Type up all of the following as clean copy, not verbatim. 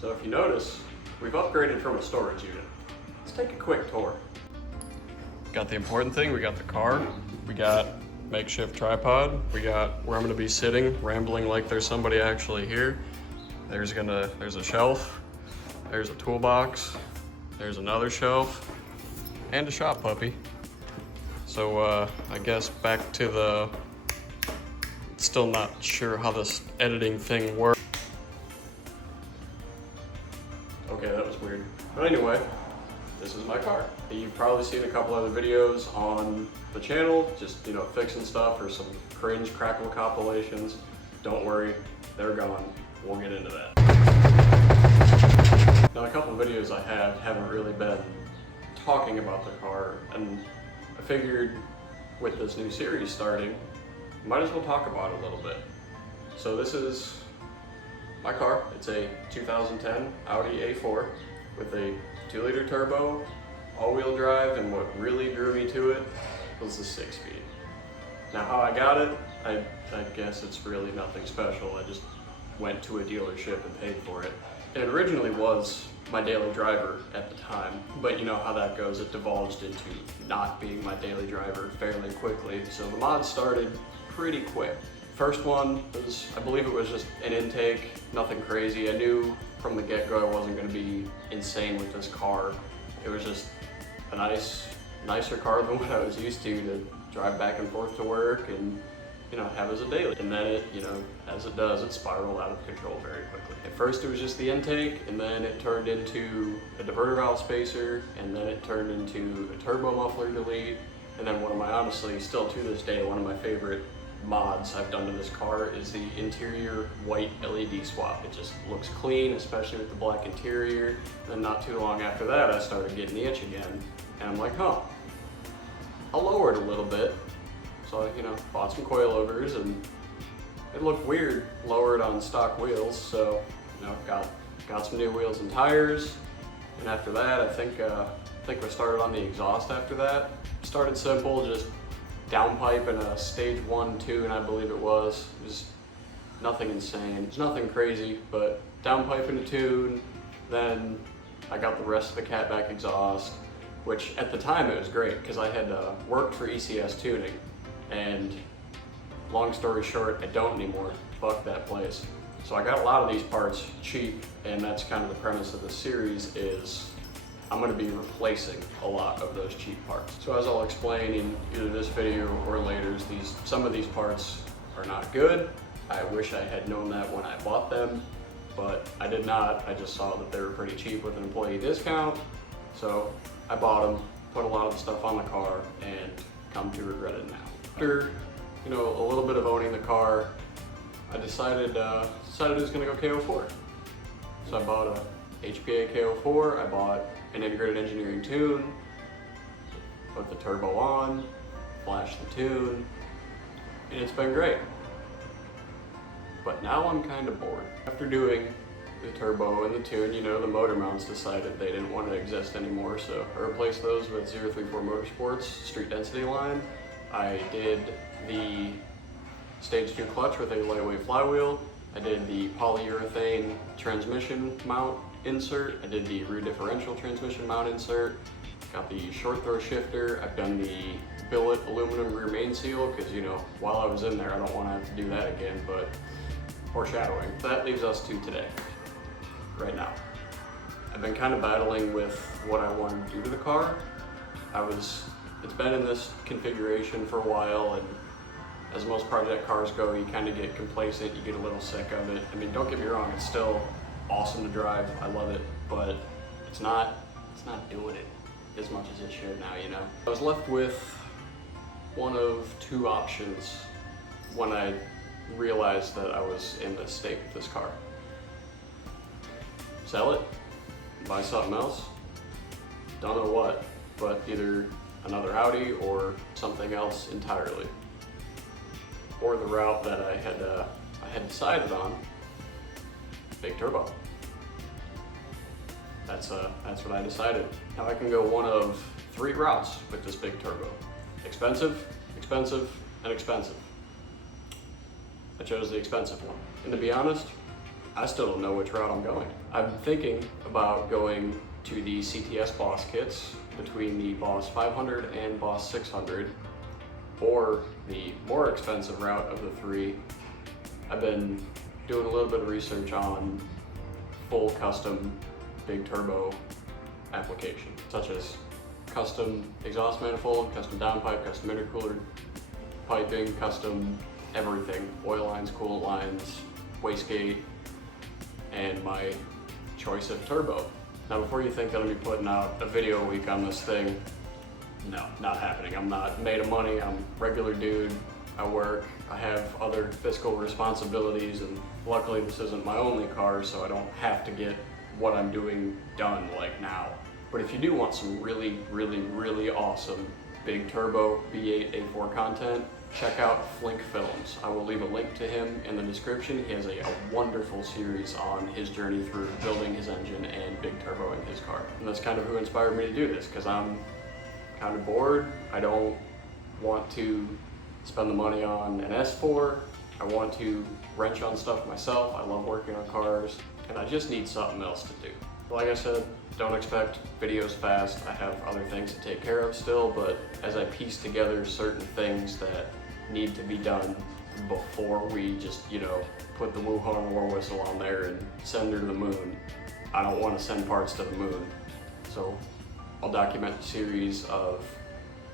So if you notice, we've upgraded from a storage unit. Let's take a quick tour. Got the important thing, we got the car, we got makeshift tripod, we got where I'm gonna be sitting, rambling like there's somebody actually here. There's a shelf, there's a toolbox, there's another shelf, and a shop puppy. So I guess back to the, still not sure how this editing thing works. Okay, that was weird. But anyway, this is my car. You've probably seen a couple other videos on the channel, just, you know, fixing stuff or some cringe crackle compilations. Don't worry, they're gone. We'll get into that. Now, a couple of videos I haven't really been talking about the car, and I figured with this new series starting, might as well talk about it a little bit. So this is my car. It's a 2010 Audi A4 with a 2-liter turbo, all-wheel drive, and what really drew me to it was the 6-speed. Now, how I got it, I guess it's really nothing special. I just went to a dealership and paid for it. And it originally was my daily driver at the time, but you know how that goes. It divulged into not being my daily driver fairly quickly. So the mod started pretty quick. First one was, I believe it was just an intake, nothing crazy. I knew from the get-go I wasn't gonna be insane with this car. It was just a nicer car than what I was used to drive back and forth to work and, you know, have as a daily. And then it, you know, as it does, it spiraled out of control very quickly. At first it was just the intake, and then it turned into a diverter valve spacer, and then it turned into a turbo muffler delete, and then one of my, honestly, still to this day, one of my favorite mods I've done to this car is the interior white LED swap. It just looks clean, especially with the black interior. And then not too long after that, I started getting the itch again, and I'm like, huh, I'll lower it a little bit. So I, you know, bought some coilovers, and it looked weird lowered on stock wheels. So, you know, got some new wheels and tires. And after that, I think we started on the exhaust after that. Started simple, just downpipe and a stage 1 tune, I believe it was. It was nothing insane. It's nothing crazy, but downpipe and a tune. Then I got the rest of the catback exhaust, which at the time it was great because I had worked for ECS Tuning. And long story short, I don't anymore. Fuck that place. So I got a lot of these parts cheap, and that's kind of the premise of the series is I'm gonna be replacing a lot of those cheap parts. So as I'll explain in either this video or later, some of these parts are not good. I wish I had known that when I bought them, but I did not. I just saw that they were pretty cheap with an employee discount. So I bought them, put a lot of the stuff on the car, and come to regret it now. After, you know, a little bit of owning the car, I decided I was gonna go KO4. So I bought a HPA KO4, I bought an integrated engineering tune, put the turbo on, flashed the tune, and it's been great. But now I'm kind of bored. After doing the turbo and the tune, you know, the motor mounts decided they didn't want to exist anymore, so I replaced those with 034 Motorsports Street Density line. I did the stage 2 clutch with a lightweight flywheel. I did the polyurethane transmission mount insert. I did the rear differential transmission mount insert. Got the short throw shifter. I've done the billet aluminum rear main seal because, you know, while I was in there, I don't want to have to do that again, but foreshadowing. That leaves us to today, right now. I've been kind of battling with what I want to do to the car. It's been in this configuration for a while, and as most project cars go, you kind of get complacent, you get a little sick of it. I mean, don't get me wrong, it's still awesome to drive, I love it, but it's not doing it as much as it should now, you know? I was left with one of two options when I realized that I was in this state with this car. Sell it, buy something else, don't know what, but either another Audi or something else entirely. Or the route that I had decided on, big turbo. That's what I decided. Now I can go one of 3 routes with this big turbo. Expensive, expensive, and expensive. I chose the expensive one. And to be honest, I still don't know which route I'm going. I'm thinking about going to the CTS Boss kits between the Boss 500 and Boss 600, or the more expensive route of the three. I've been doing a little bit of research on full custom big turbo application, such as custom exhaust manifold, custom downpipe, custom intercooler piping, custom everything, oil lines, coolant lines, wastegate, and my choice of turbo. Now before you think that I'll be putting out a video a week on this thing, no, not happening. I'm not made of money, I'm a regular dude, I work, I have other fiscal responsibilities, and luckily this isn't my only car, so I don't have to get what I'm doing done like now. But if you do want some really, really, really awesome big turbo V8 A4 content, check out Flink Films. I will leave a link to him in the description. He has a wonderful series on his journey through building his engine and big turbo in his car. And that's kind of who inspired me to do this, because I'm kind of bored. I don't want to spend the money on an S4. I want to wrench on stuff myself. I love working on cars, and I just need something else to do. Like I said, don't expect videos fast. I have other things to take care of still, but as I piece together certain things that need to be done before we just, put the Wuhan war whistle on there and send her to the moon, I don't want to send parts to the moon. So I'll document the series of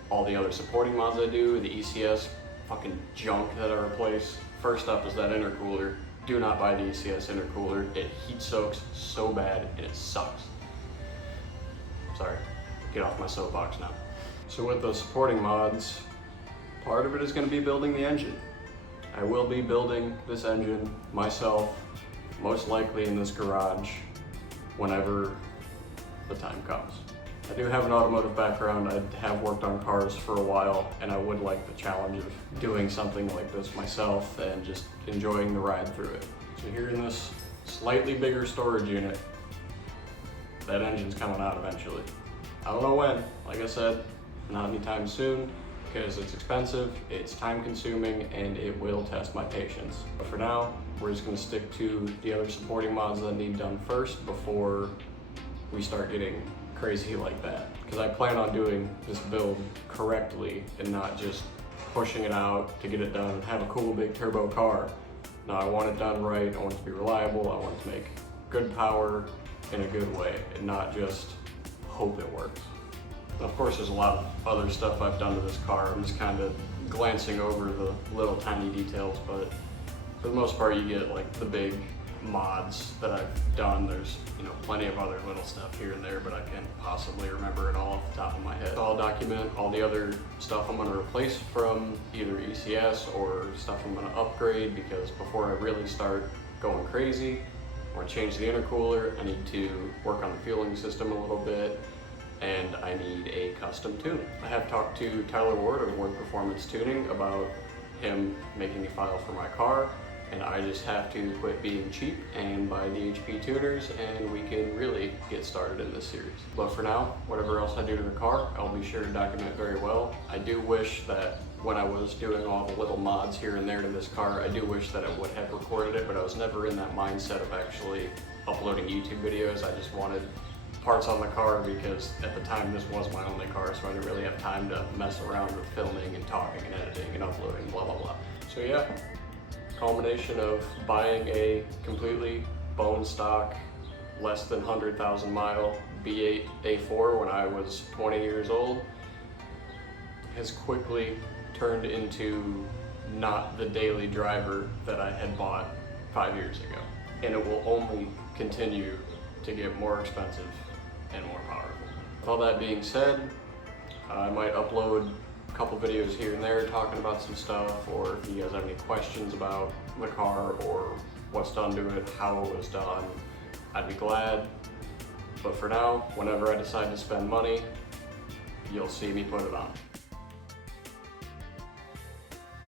all the other supporting mods I do, the ECS fucking junk that I replace. First up is that intercooler. Do not buy the ECS intercooler. It heat soaks so bad and it sucks. Sorry, get off my soapbox now. So with the supporting mods, part of it is going to be building the engine. I will be building this engine myself, most likely in this garage, whenever the time comes. I do have an automotive background. I have worked on cars for a while, and I would like the challenge of doing something like this myself and just enjoying the ride through it. So here in this slightly bigger storage unit, that engine's coming out eventually. I don't know when, like I said, not anytime soon, because it's expensive, it's time consuming, and it will test my patience. But for now, we're just gonna stick to the other supporting mods that need done first before we start getting crazy like that. Because I plan on doing this build correctly and not just pushing it out to get it done and have a cool big turbo car. No, I want it done right, I want it to be reliable, I want it to make good power in a good way and not just hope it works. And of course, there's a lot of other stuff I've done to this car. I'm just kind of glancing over the little tiny details, but for the most part, you get like the big mods that I've done. There's plenty of other little stuff here and there, but I can't possibly remember it all off the top of my head. So I'll document all the other stuff I'm going to replace from either ECS or stuff I'm going to upgrade, because before I really start going crazy, I want to change the intercooler, I need to work on the fueling system a little bit, and I need a custom tune. I have talked to Tyler Ward of Ward Performance Tuning about him making a file for my car, and I just have to quit being cheap and buy the HP tuners, and we can really get started in this series. But for now, whatever else I do to the car, I'll be sure to document very well. I do wish that when I was doing all the little mods here and there to this car, I do wish that I would have recorded it, but I was never in that mindset of actually uploading YouTube videos. I just wanted parts on the car because at the time this was my only car, so I didn't really have time to mess around with filming and talking and editing and uploading, blah, blah, blah. So yeah. Culmination of buying a completely bone stock, less than 100,000 mile V8 A4 when I was 20 years old has quickly turned into not the daily driver that I had bought 5 years ago. And it will only continue to get more expensive and more powerful. With all that being said, I might upload a couple videos here and there talking about some stuff, or if you guys have any questions about the car or what's done to it, how it was done, I'd be glad. But for now, whenever I decide to spend money, you'll see me put it on.